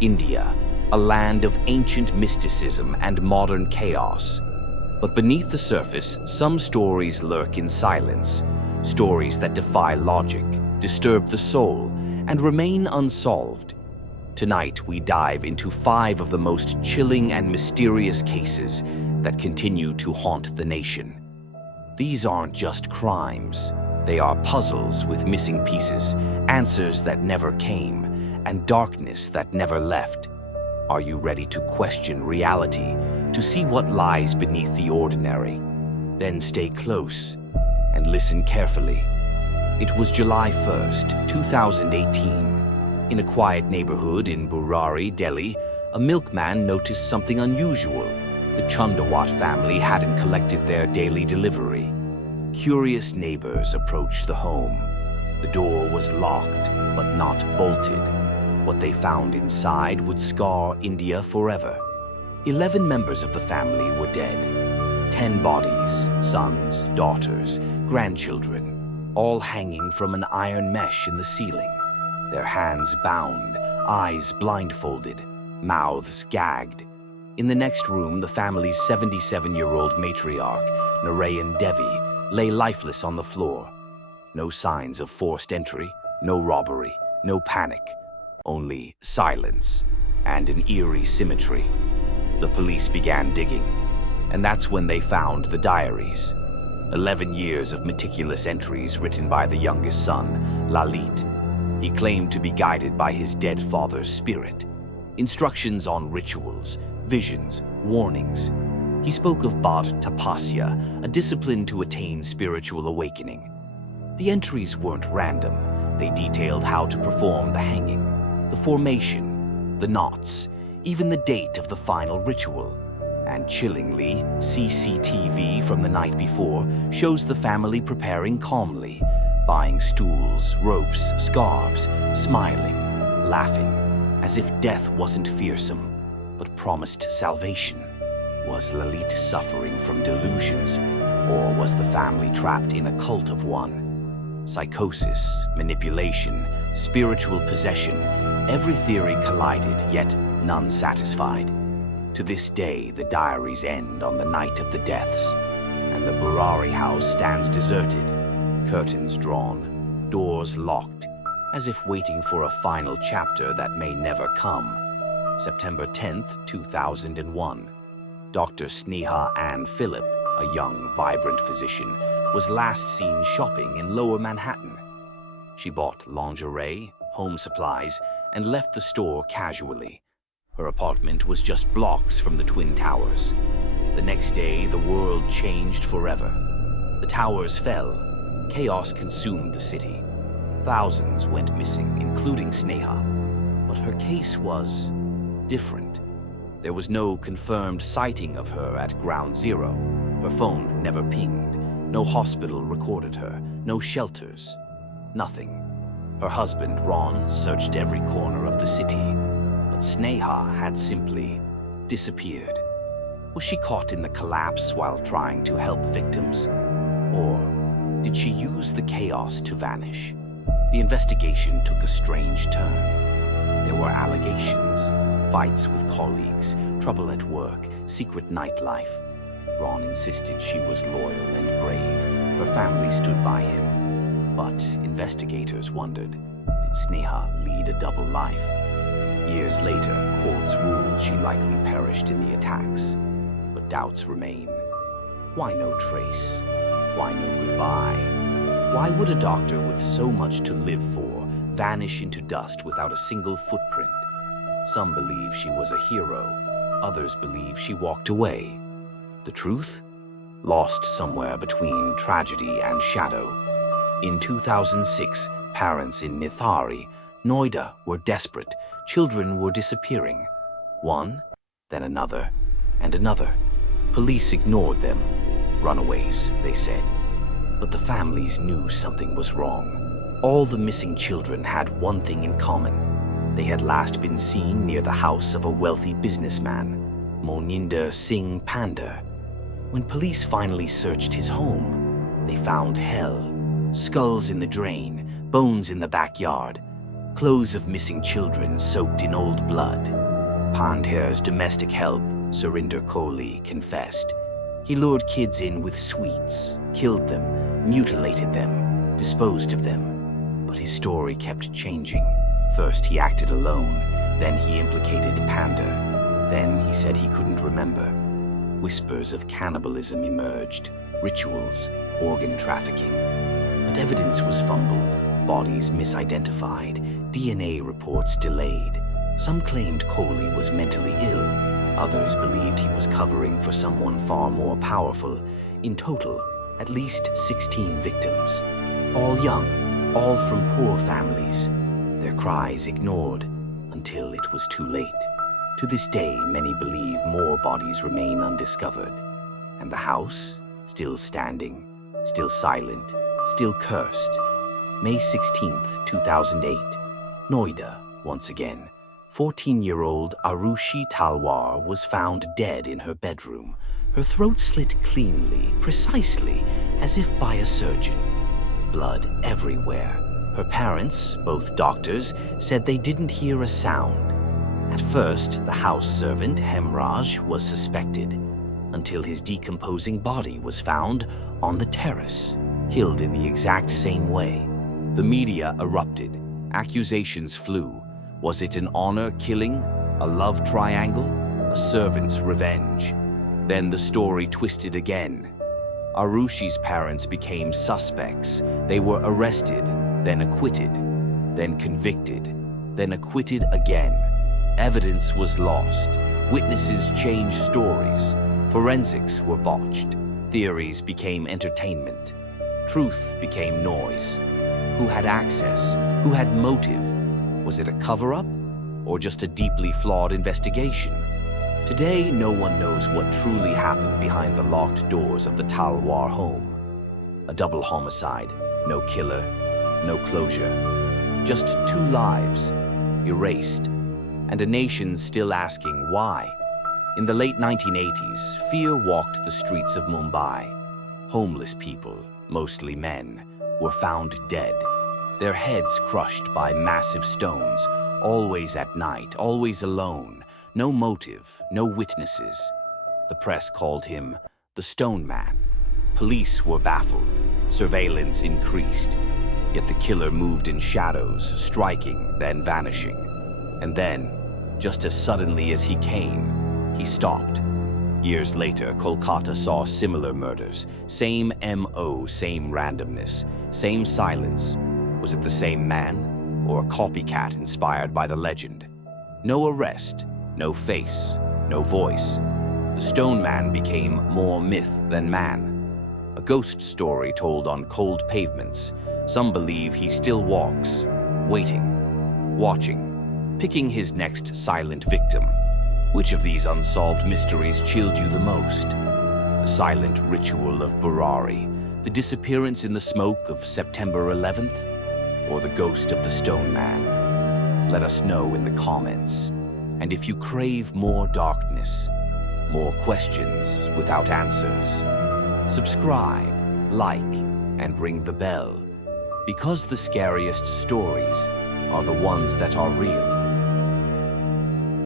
India, a land of ancient mysticism and modern chaos. But beneath the surface, some stories lurk in silence, stories that defy logic, disturb the soul, and remain unsolved. Tonight, we dive into 5 of the most chilling and mysterious cases that continue to haunt the nation. These aren't just crimes. They are puzzles with missing pieces, answers that never came, and darkness that never left. Are you ready to question reality, to see what lies beneath the ordinary? Then stay close and listen carefully. It was July 1st, 2018. In a quiet neighborhood in Burari, Delhi, a milkman noticed something unusual. The Chundawat family hadn't collected their daily delivery. Curious neighbors approached the home. The door was locked, but not bolted. What they found inside would scar India forever. 11 members of the family were dead. 10 bodies, sons, daughters, grandchildren, all hanging from an iron mesh in the ceiling. Their hands bound, eyes blindfolded, mouths gagged. In the next room, the family's 77-year-old matriarch, Narayan Devi, lay lifeless on the floor. No signs of forced entry, no robbery, no panic, only silence and an eerie symmetry. The police began digging, and that's when they found the diaries. 11 years of meticulous entries written by the youngest son, Lalit. He claimed to be guided by his dead father's spirit. Instructions on rituals, visions, warnings. He spoke of Bad Tapasya, a discipline to attain spiritual awakening. The entries weren't random. They detailed how to perform the hanging, the formation, the knots, even the date of the final ritual. And chillingly, CCTV from the night before shows the family preparing calmly, buying stools, ropes, scarves, smiling, laughing, as if death wasn't fearsome, but promised salvation. Was Lalit suffering from delusions, or was the family trapped in a cult of one? Psychosis, manipulation, spiritual possession, every theory collided, yet none satisfied. To this day, the diaries end on the night of the deaths, and the Burari house stands deserted, curtains drawn, doors locked, as if waiting for a final chapter that may never come. September 10th, 2001. Dr. Sneha Anne Philip, a young, vibrant physician, was last seen shopping in Lower Manhattan. She bought lingerie, home supplies, and left the store casually. Her apartment was just blocks from the Twin Towers. The next day, the world changed forever. The towers fell. Chaos consumed the city. Thousands went missing, including Sneha. But her case was different. There was no confirmed sighting of her at Ground Zero. Her phone never pinged. No hospital recorded her. No shelters. Nothing. Her husband, Ron, searched every corner of the city. But Sneha had simply disappeared. Was she caught in the collapse while trying to help victims? Or did she use the chaos to vanish? The investigation took a strange turn. There were allegations, fights with colleagues, trouble at work, secret nightlife. Ron insisted she was loyal and brave. Her family stood by him. But investigators wondered, did Sneha lead a double life? Years later, courts ruled she likely perished in the attacks. But doubts remain. Why no trace? Why no goodbye? Why would a doctor with so much to live for vanish into dust without a single footprint? Some believe she was a hero. Others believe she walked away. The truth? Lost somewhere between tragedy and shadow. In 2006, parents in Nithari, Noida, were desperate. Children were disappearing. One, then another, and another. Police ignored them. Runaways, they said. But the families knew something was wrong. All the missing children had one thing in common. They had last been seen near the house of a wealthy businessman, Moninder Singh Pandar. When police finally searched his home, they found hell. Skulls in the drain, bones in the backyard. Clothes of missing children soaked in old blood. Pandher's domestic help, Surinder Kohli, confessed. He lured kids in with sweets, killed them, mutilated them, disposed of them. But his story kept changing. First he acted alone, then he implicated Pandher. Then he said he couldn't remember. Whispers of cannibalism emerged, rituals, organ trafficking. But evidence was fumbled, bodies misidentified, DNA reports delayed. Some claimed Kohli was mentally ill. Others believed he was covering for someone far more powerful. In total, at least 16 victims. All young, all from poor families. Their cries ignored until it was too late. To this day, many believe more bodies remain undiscovered. And the house, still standing, still silent, still cursed. May 16th, 2008. Noida, once again. 14-year-old Aarushi Talwar was found dead in her bedroom, her throat slit cleanly, precisely, as if by a surgeon. Blood everywhere. Her parents, both doctors, said they didn't hear a sound. At first, the house servant, Hemraj, was suspected, until his decomposing body was found on the terrace, killed in the exact same way. The media erupted. Accusations flew. Was it an honor killing? A love triangle? A servant's revenge? Then the story twisted again. Arushi's parents became suspects. They were arrested, then acquitted, then convicted, then acquitted again. Evidence was lost. Witnesses changed stories. Forensics were botched. Theories became entertainment. Truth became noise. Who had access? Who had motive? Was it a cover-up or just a deeply flawed investigation? Today, no one knows what truly happened behind the locked doors of the Talwar home. A double homicide, no killer, no closure. Just two lives, erased, and a nation still asking why. In the late 1980s, fear walked the streets of Mumbai. Homeless people, mostly men, were found dead. Their heads crushed by massive stones, always at night, always alone, no motive, no witnesses. The press called him the Stoneman. Police were baffled, surveillance increased, yet the killer moved in shadows, striking, then vanishing. And then, just as suddenly as he came, he stopped. Years later, Kolkata saw similar murders, same MO, same randomness, same silence. Was it the same man, or a copycat inspired by the legend? No arrest, no face, no voice. The Stoneman became more myth than man. A ghost story told on cold pavements. Some believe he still walks, waiting, watching, picking his next silent victim. Which of these unsolved mysteries chilled you the most? The silent ritual of Burari, the disappearance in the smoke of September 11th? Or the ghost of the Stoneman? Let us know in the comments. And if you crave more darkness, more questions without answers, subscribe, like, and ring the bell. Because the scariest stories are the ones that are real.